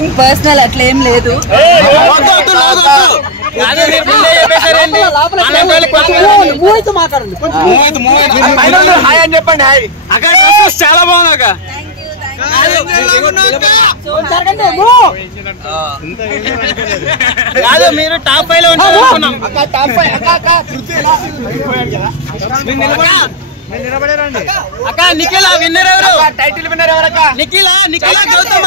Nothing personal అట్లేం లేదు. చెప్పండి అక్కడ చాలా బాగుంది అక్క. కాదు మీరు టాప్ 5 లో ఉంటారు. అక్క నిఖిల విన్నర్ ఎవరు? టైటిల్ విన్నర్ ఎవరు అక్క? నిఖిల గౌతమ.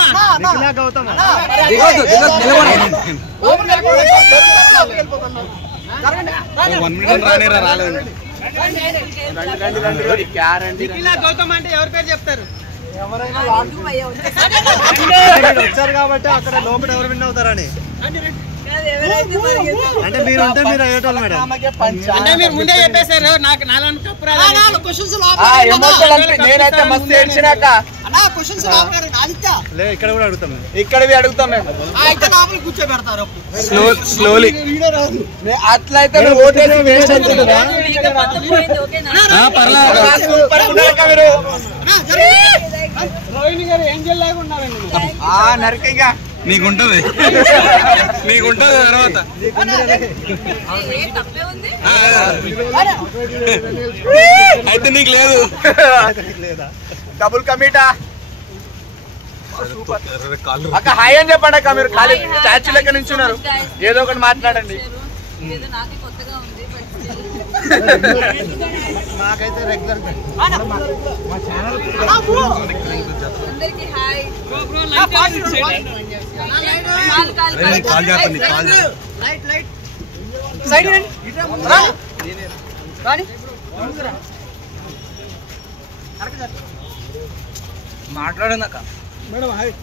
నిఖిల గౌతమ అంటే ఎవరి పేరు చెప్తారు? వచ్చారు కాబట్టి అక్కడ లోపల ఎవరు విన్ అవుతారని అంటే మీరు ఉంటే మీరు అయ్యేటోళ్ళు మేడం. అంటే మీరు ముందే చెప్పేశారు నాకు నాలుగు తప్పు నేనైతే మస్తు ఏడ్చినాక ఇక్కడ కూడా అడుగుతాం. ఇక్కడవి అడుగుతాం మేము. కూర్చోబెడతారు స్లోలీ అట్లయితే రోహిణి గారు ఏంజల్ లాగా ఉన్నారండి. నరకంగా నీకుంటది తర్వాత అయితే నీకు లేదు. డబుల్ కమీటా అక్క హాయ్ అని చెప్పండి అక్క. మీరు ఖాళీ స్టాచ్యూ లెక్క నుంచి ఉన్నారు. ఏదో ఒకటి మాట్లాడండి. నాకైతే రెగ్యులర్ మాట్లాడండి అక్క. Madam hi.